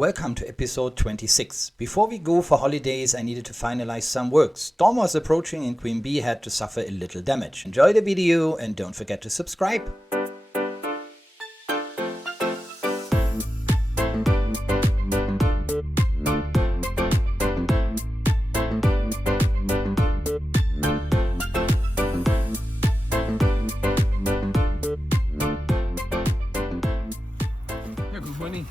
Welcome to episode 26. Before we go for holidays, I needed to finalize some work. Storm was approaching and Queen Bee had to suffer a little damage. Enjoy the video and don't forget to subscribe. Yeah, good morning.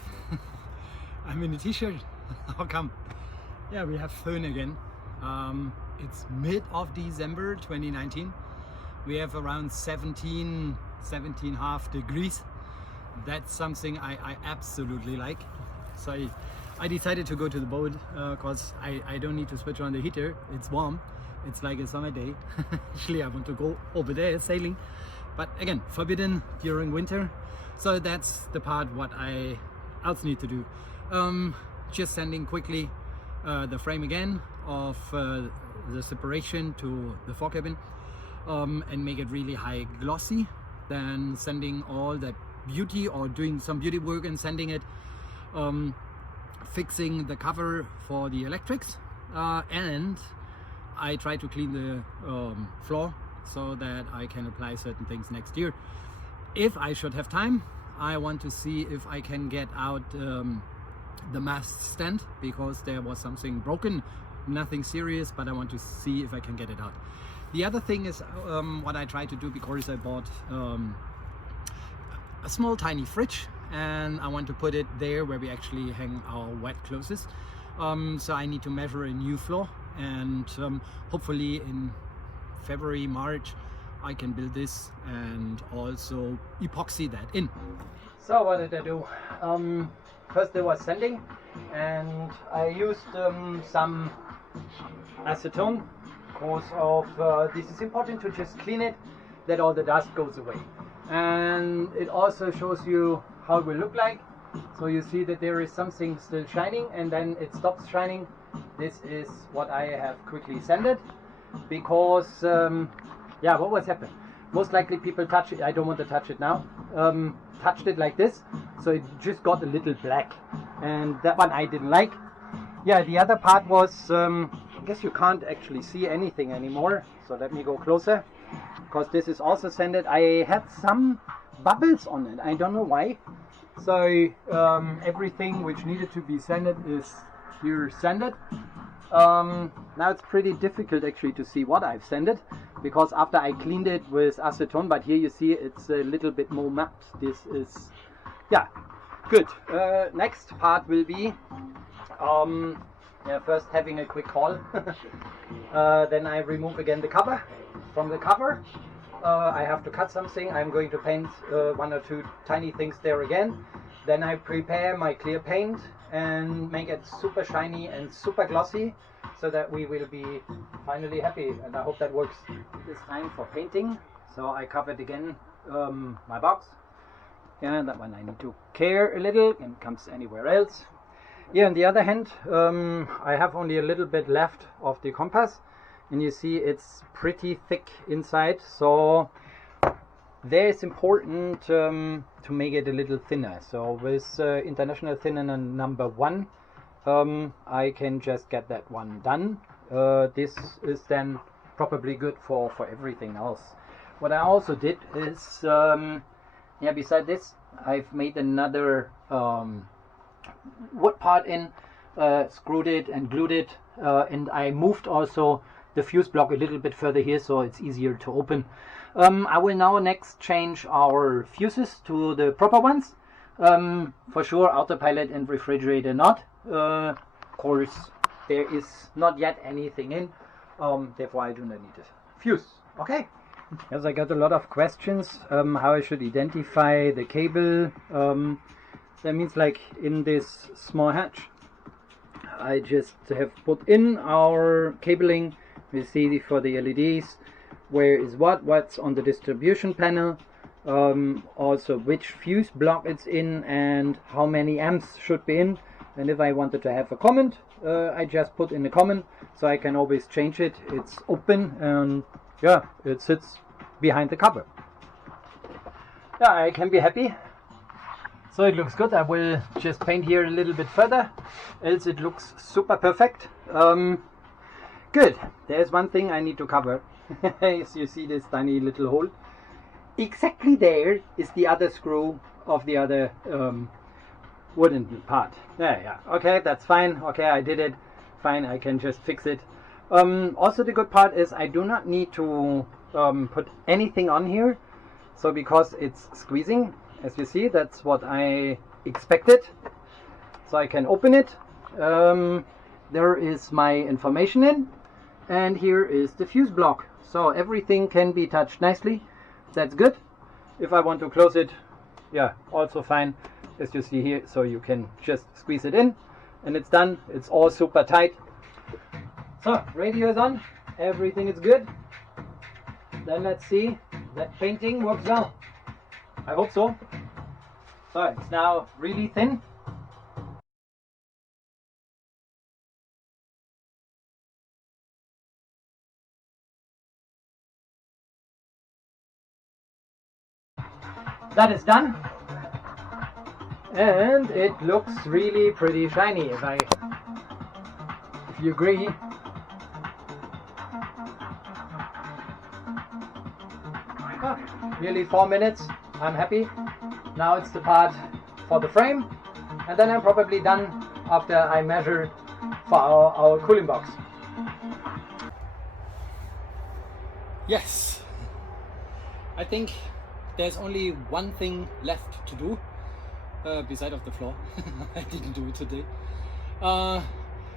I'm in a t-shirt. How come? Yeah, we have föhn again. It's mid of December 2019. We have around 17.5 degrees. That's something I absolutely like. So I decided to go to the boat because I don't need to switch on the heater. It's warm. It's like a summer day. Actually, I want to go over there sailing. But again, forbidden during winter. So that's the part what I else need to do. Just sanding quickly the frame again of the separation to the forecabin and make it really high glossy. Then sanding all that beauty or doing some beauty work and sanding it. Fixing the cover for the electrics and I try to clean the floor so that I can apply certain things next year. If I should have time, I want to see if I can get out the mast stand because there was something broken, nothing serious, but I want to see if I can get it out. The other thing is what I try to do, because I bought a small tiny fridge and I want to put it there where we actually hang our wet clothes. So I need to measure a new floor and hopefully in February, March I can build this and also epoxy that in. So what did I do? First there was sanding and I used some acetone because of this is important to just clean it, that all the dust goes away. And it also shows you how it will look like. So you see that there is something still shining and then it stops shining. This is what I have quickly sanded because yeah, what was happening? Most likely people touch it. I don't want to touch it now. Touched it like this, so it just got a little black, and that one I didn't like. Yeah, the other part was, I guess you can't actually see anything anymore. So let me go closer, because this is also sanded. I had some bubbles on it. I don't know why. So everything which needed to be sanded is here sanded. Now it's pretty difficult actually to see what I've sanded because after I cleaned it with acetone, but here you see it's a little bit more matte. This is, yeah, good. Next part will be yeah, first having a quick haul. Then I remove again the cover. From the cover I have to cut something. I'm going to paint one or two tiny things there again. Then I prepare my clear paint and make it super shiny and super glossy so that we will be finally happy, and I hope that works. It's time for painting, so I covered again my box. Yeah, that one I need to care a little and comes anywhere else. Yeah, on the other hand, I have only a little bit left of the compass and you see it's pretty thick inside, so there it's important to make it a little thinner. So with International Thinner number 1, I can just get that one done. This is then probably good for everything else. What I also did is, yeah, beside this, I've made another wood part in, screwed it and glued it, and I moved also the fuse block a little bit further here so it's easier to open. I will now next change our fuses to the proper ones. For sure autopilot and refrigerator not. Of course there is not yet anything in, therefore I do not need a fuse. Okay. As I got a lot of questions how I should identify the cable. That means like in this small hatch I just have put in our cabling. We see for the LEDs where is what's on the distribution panel, also which fuse block it's in and how many amps should be in. And if I wanted to have a comment, I just put in a comment so I can always change it. It's open and yeah, it sits behind the cover. Yeah, I can be happy. So it looks good. I will just paint here a little bit further, else it looks super perfect. Good. There's one thing I need to cover. As you see this tiny little hole. Exactly there is the other screw of the other wooden part. Yeah. Okay, that's fine. Okay, I did it. Fine, I can just fix it. Also the good part is I do not need to put anything on here. So because it's squeezing, as you see, that's what I expected. So I can open it. There is my information in. And here is the fuse block. So everything can be touched nicely. That's good. If I want to close it, yeah, also fine, as you see here. So you can just squeeze it in and it's done. It's all super tight. So radio is on, everything is good. Then let's see that painting works well. I hope so. So it's now really thin. That is done, and it looks really pretty shiny, if you agree. Nearly 4 minutes, I'm happy. Now it's the part for the frame, and then I'm probably done after I measure for our cooling box. Yes, I think there's only one thing left to do, beside of the floor. I didn't do it today,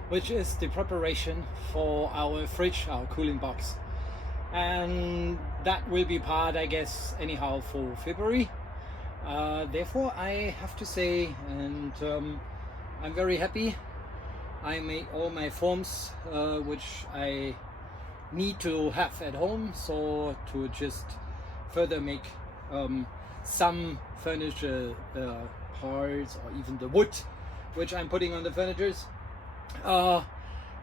which is the preparation for our fridge, our cooling box, and that will be part, I guess, anyhow for February. Therefore I have to say, and I'm very happy. I made all my forms which I need to have at home, so to just further make some furniture parts, or even the wood which I'm putting on the furnitures. Yeah,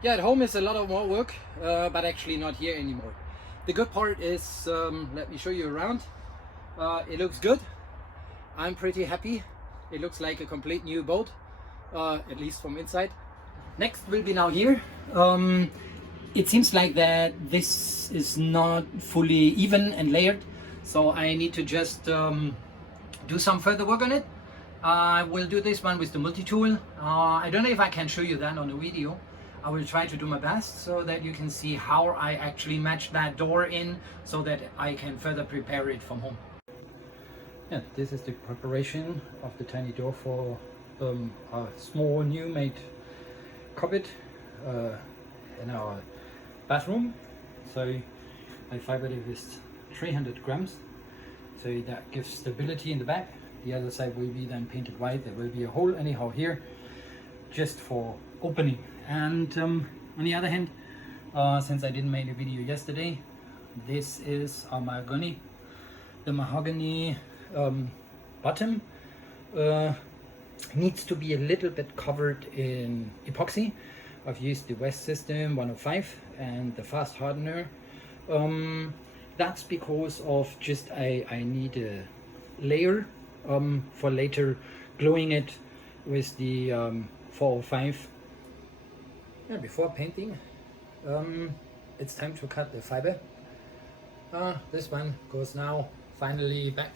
at home is a lot of more work, but actually not here anymore. The good part is, let me show you around. It looks good. I'm pretty happy. It looks like a complete new boat, at least from inside. Next will be now here. It seems like that this is not fully even and layered, so I need to just do some further work on it. I will do this one with the multi-tool. I don't know if I can show you that on the video. I will try to do my best so that you can see how I actually match that door in, so that I can further prepare it from home. Yeah, this is the preparation of the tiny door for a small new made cupboard in our bathroom. So I fibered it with 300 grams, so that gives stability in the back. The other side will be then painted white. There will be a hole anyhow here just for opening. And on the other hand, since I didn't make a video yesterday, this is our mahogany. The mahogany bottom needs to be a little bit covered in epoxy. I've used the West System 105 and the fast hardener. That's because of just I need a layer for later gluing it with the 405. Yeah, before painting, it's time to cut the fiber. This one goes now finally back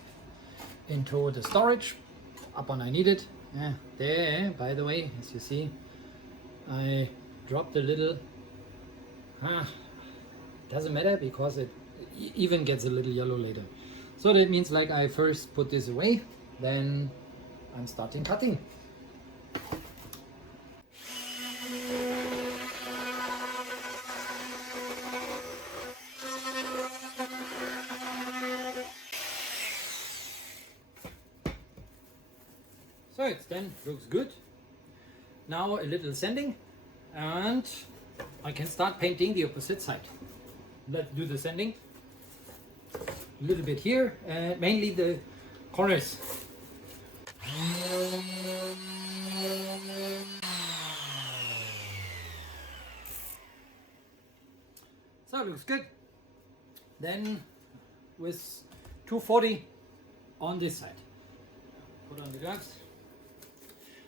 into the storage up when I need it. Yeah, there, by the way, as you see, I dropped a little. Doesn't matter because it even gets a little yellow later. So that means like I first put this away, then I'm starting cutting. So it's done, looks good. Now a little sanding and I can start painting the opposite side. Let's do the sanding. A little bit here, mainly the corners. So it looks good. Then with 240 on this side. Put on the gloves.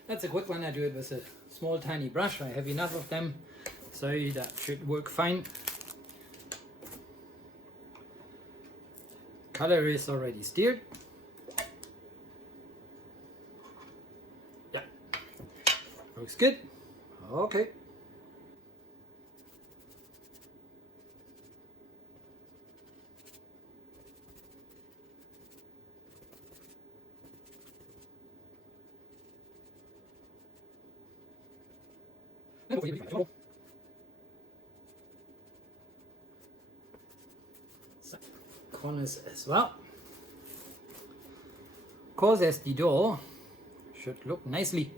That's a quick one. I do it with a small tiny brush. I have enough of them, so that should work fine. Color is already steered. Yeah, looks good. Okay. So, corners as well. Of course, as the door should look nicely.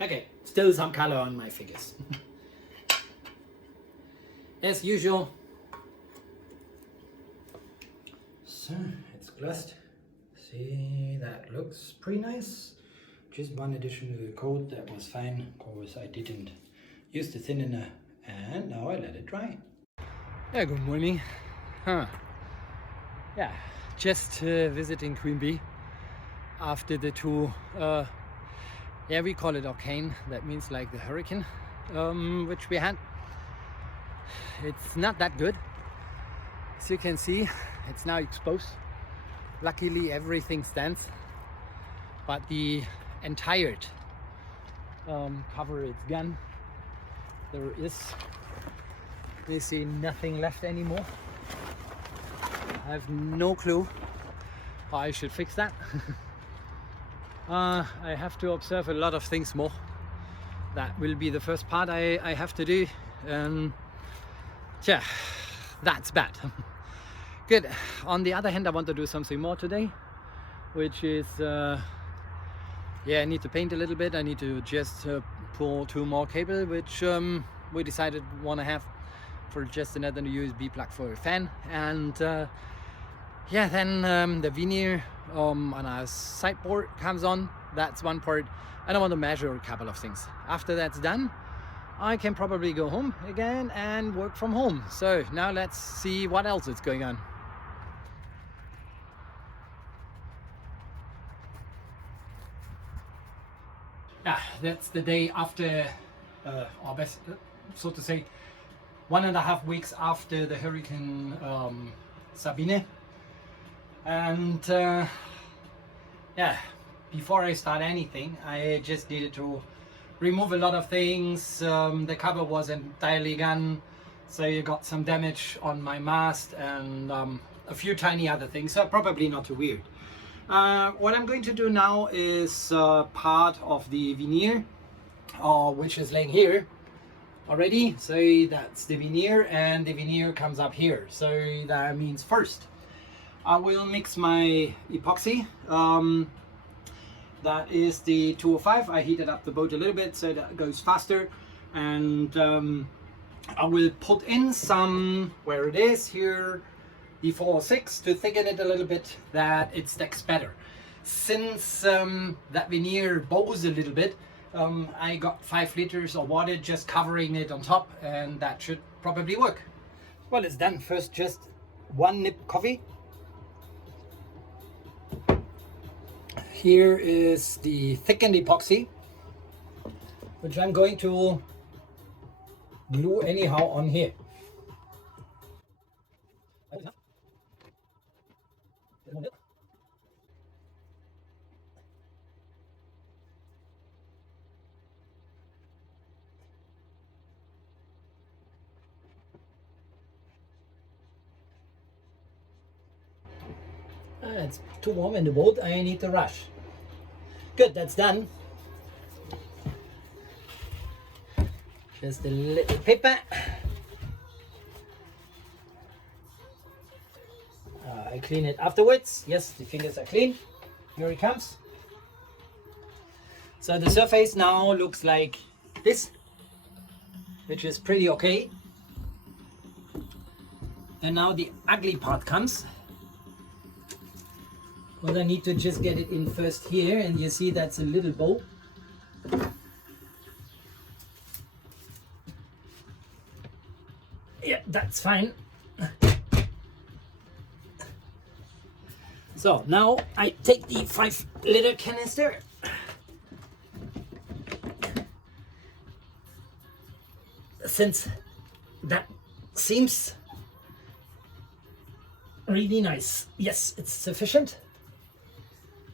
Okay, still some color on my figures. As usual. So it's glossed. See, that looks pretty nice. Just one additional coat, that was fine. Of course, I didn't use the thinner, and now I let it dry. Yeah, good morning. Yeah, just visiting Queen Bee after the two, yeah, we call it hurricane. That means like the hurricane, which we had. It's not that good. As you can see, it's now exposed. Luckily, everything stands, but the entire cover is gone. There is, you see, nothing left anymore. I have no clue how I should fix that. I have to observe a lot of things more. That will be the first part I have to do. Yeah, that's bad. Good. On the other hand, I want to do something more today, which is yeah, I need to paint a little bit. I need to just pull two more cable, which we decided want to have for just another USB plug for a fan. And yeah, then the veneer on our sideboard comes on. That's one part. And I want to measure a couple of things. After that's done, I can probably go home again and work from home. So now let's see what else is going on. Yeah, that's the day after, or best, so to say, 1.5 weeks after the Hurricane Sabine. And yeah, before I start anything, I just needed to remove a lot of things. The cover was entirely gone, so you got some damage on my mast and a few tiny other things, so probably not too weird. What I'm going to do now is part of the veneer, which is laying here already. So that's the veneer, and the veneer comes up here. So that means first I will mix my epoxy. That is the 205. I heated up the boat a little bit so that goes faster, and I will put in some, where it is here, the 406 to thicken it a little bit, that it sticks better. Since that veneer bows a little bit, I got 5 liters of water just covering it on top, and that should probably work. Well, it's done. First, just 1 nip coffee. Here is the thickened epoxy, which I'm going to glue anyhow on here. It's too warm in the boat. I need to rush. Good, that's done. Just a little paper. I clean it afterwards. Yes, the fingers are clean. Here it comes. So the surface now looks like this, which is pretty okay. And now the ugly part comes. Well, I need to just get it in first here, and you see that's a little bow. Yeah, that's fine. So now I take the 5-liter canister since that seems really nice. Yes, it's sufficient.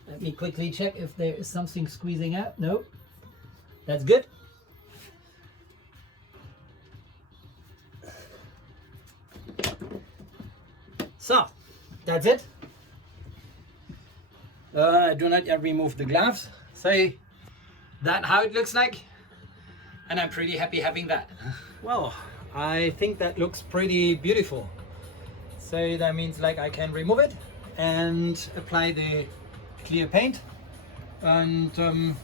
Let me quickly check if there is something squeezing out. No, that's good. So, that's it. I do not yet remove the gloves. So, that's how it looks like. And I'm pretty happy having that. Well, I think that looks pretty beautiful. So that means like I can remove it and apply the clear paint. And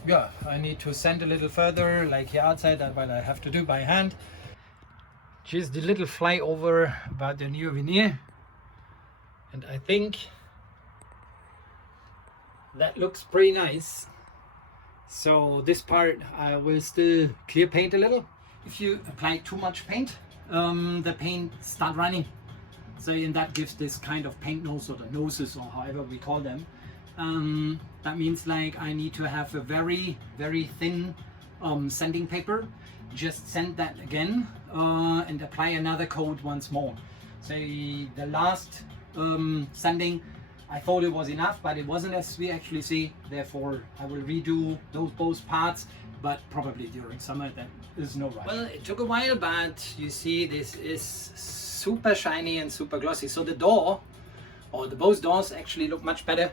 yeah, I need to sand a little further, like here outside, that what I have to do by hand. Just the little flyover about the new veneer. And I think that looks pretty nice. So this part I will still clear paint a little. If you apply too much paint, the paint start running. So and that gives this kind of paint nose, or the noses, or however we call them. That means like I need to have a very, very thin sanding paper. Just sand that again and apply another coat once more. So the last sanding, I thought it was enough, but it wasn't, as we actually see. Therefore, I will redo those both parts, but probably during summer. That is no rush. Well, it took a while, but you see, this is super shiny and super glossy. So the door, or the both doors, actually look much better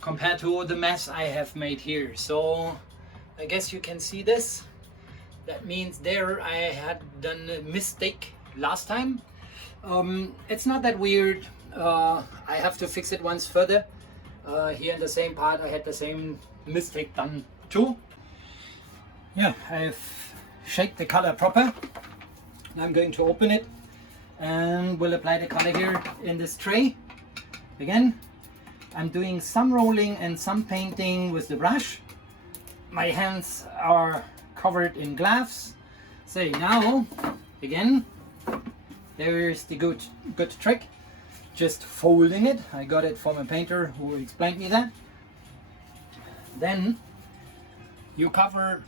compared to the mess I have made here. So I guess you can see this. That means there I had done a mistake last time. It's not that weird. I have to fix it once further. Here in the same part I had the same mistake done too. Yeah, I've shaped the color proper. I'm going to open it and will apply the color here in this tray. Again, I'm doing some rolling and some painting with the brush. My hands are covered in gloves. So now, again, there's the good trick. Just folding it. I got it from a painter who explained me that. Then you cover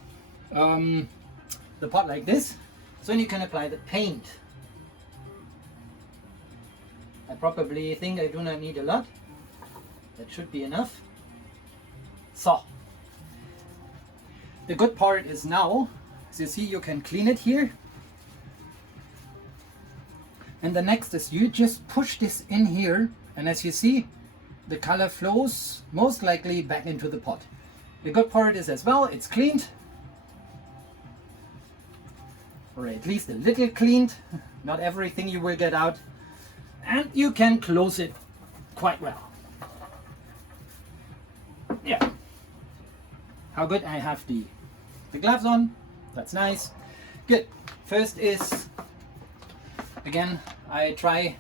the pot like this, so you can apply the paint. I probably think I do not need a lot. That should be enough. So the good part is now, as you see, you can clean it here. And the next is you just push this in here, and as you see, the color flows most likely back into the pot. The good part is as well, it's cleaned, or at least a little cleaned, not everything you will get out, and you can close it quite well. Yeah. How good. I have the gloves on. That's nice. Good. First is, again, I try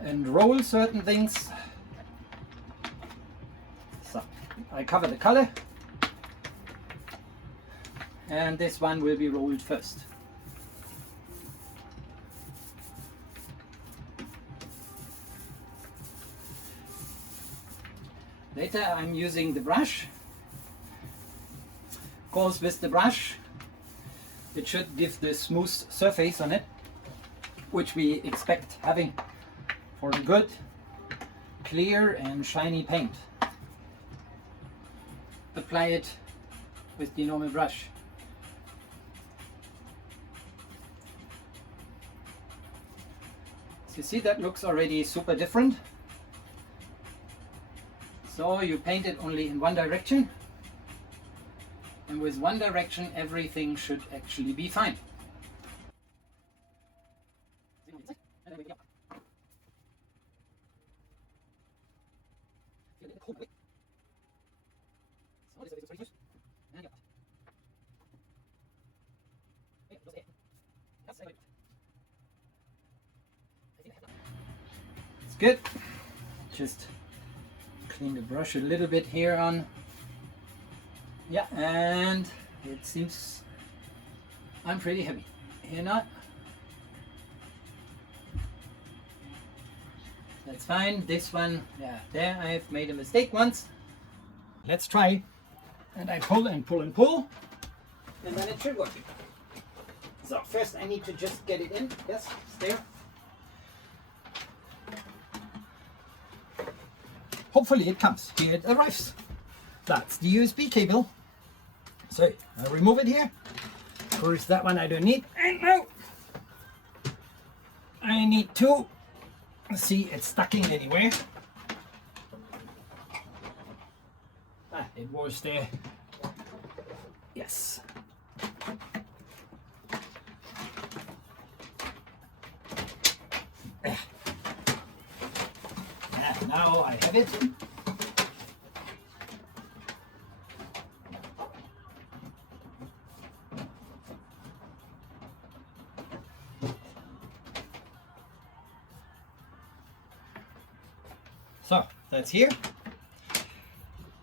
and roll certain things. So I cover the color, and this one will be rolled first. Later I'm using the brush. Of course, with the brush it should give the smooth surface on it, which we expect having for a good, clear and shiny paint. Apply it with the normal brush. So you see, that looks already super different. So you paint it only in one direction, and with one direction everything should actually be fine. It's good. Just clean the brush a little bit here on. Yeah, and it seems I'm pretty happy. Here not. That's fine. This one, yeah, there I've made a mistake once. Let's try. And I pull and pull and pull, and then it should work. So first I need to just get it in. Yes, it's there. Hopefully it comes. Here it arrives. That's the USB cable. So I'll remove it here. Of course that one I don't need. And now I need to see it's stuck in anywhere. Ah, it was there. Yes. And now I have it. So that's here.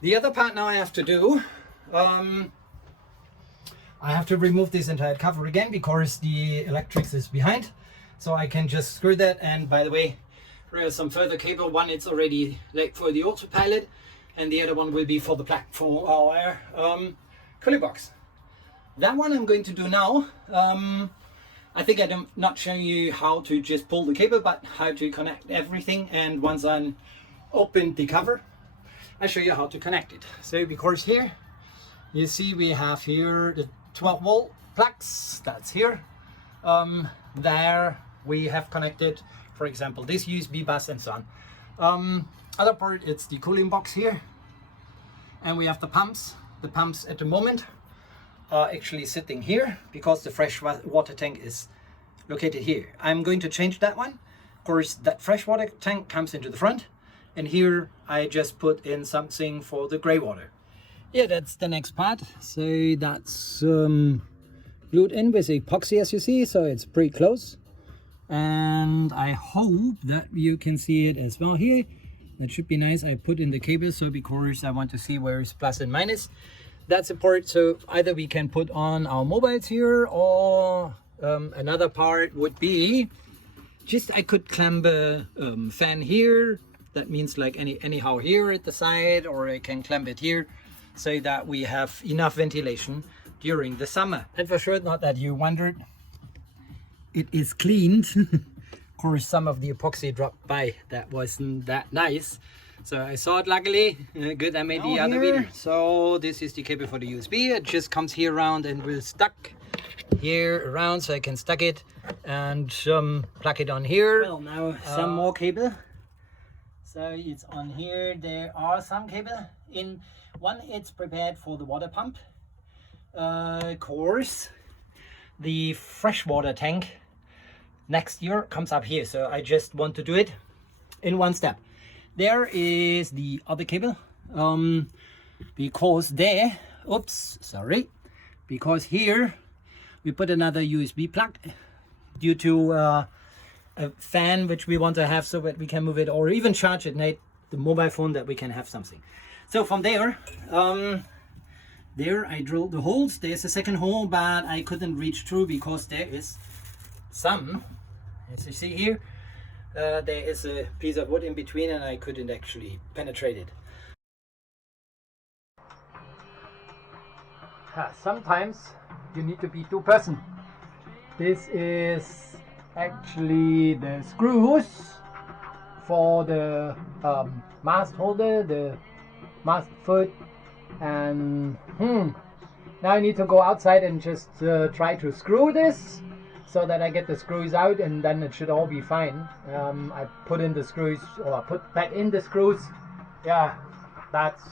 The other part now I have to do, I have to remove this entire cover again because the electrics is behind. So I can just screw that, and by the way, there is some further cable. One it's already late for the autopilot, and the other one will be for the plug for our cooling box. That one I'm going to do now. I think I'm not showing you how to just pull the cable, but how to connect everything. And once I'm opened the cover, I show you how to connect it. So because here you see we have here the 12 volt plugs, that's here. There we have connected, for example, this USB bus and so on. Other part, it's the cooling box here, and we have the pumps. The pumps at the moment are actually sitting here because the fresh water tank is located here. I'm going to change that one. Of course, that fresh water tank comes into the front, and here I just put in something for the gray water. Yeah, that's the next part. So that's glued in with epoxy, as you see, so it's pretty close. And I hope that you can see it as well here. That should be nice. I put in the cable, so because I want to see where is plus and minus. That's important. So either we can put on our mobiles here, or another part would be just I could clamp a fan here. That means like anyhow here at the side, or I can clamp it here so that we have enough ventilation during the summer. And for sure, not that you wondered, it is cleaned. Of course, some of the epoxy dropped by. That wasn't that nice. So I saw it luckily. Good, I made the other video. So this is the cable for the USB. It just comes here around and will stuck here around, so I can stuck it and plug it on here. Well, now some more cable. So it's on here. There are some cable in one. It's prepared for the water pump. Of course, the freshwater tank next year comes up here, so I just want to do it in one step. There is the other cable, because there, oops, sorry, because here we put another USB plug due to a fan which we want to have so that we can move it, or even charge it, the mobile phone, that we can have something. So from there, there I drilled the holes. There's a second hole, but I couldn't reach through because there is some, as you see here, there is a piece of wood in between, and I couldn't actually penetrate it. Sometimes you need to be two person. This is actually the screws for the mast holder, the mast foot, and now I need to go outside and just try to screw this so that I get the screws out, and then it should all be fine. I put in the screws, or I put back in the screws. Yeah, that's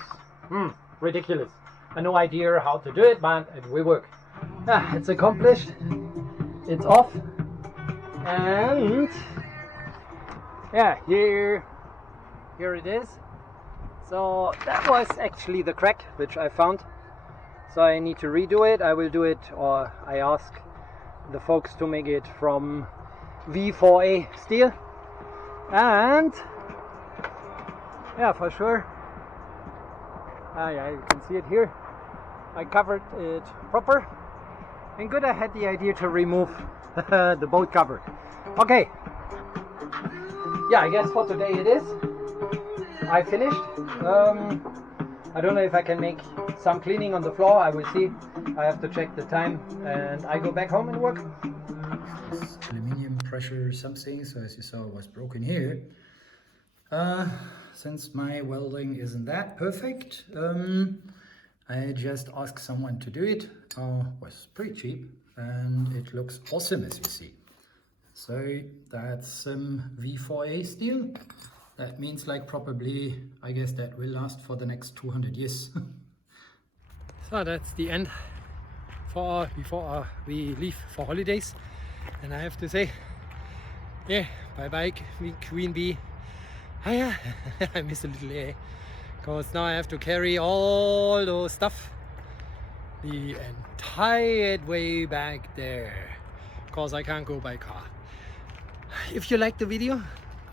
ridiculous. I have no idea how to do it, but it will work. Yeah, it's accomplished. It's off, and yeah, here it is. So that was actually the crack which I found. So I need to redo it. I will do it, or I ask the folks to make it from V4A steel. And yeah, for sure. Yeah, you can see it here. I covered it proper. And good, I had the idea to remove the boat cover. Okay. Yeah, I guess for today it is. I finished. I don't know if I can make some cleaning on the floor. I will see. I have to check the time and I go back home and work. This aluminium pressure something, so as you saw, it was broken here. Since my welding isn't that perfect, I just asked someone to do it. Was pretty cheap and it looks awesome, as you see. So that's V4A steel. That means like probably, I guess that will last for the next 200 years. So that's the end before we leave for holidays. And I have to say, yeah, bye bye Queen Bee. I miss a little air, because now I have to carry all those stuff the entire way back there, because I can't go by car. If you like the video,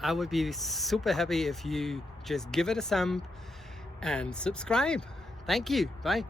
I would be super happy if you just give it a thumb and subscribe. Thank you. Bye.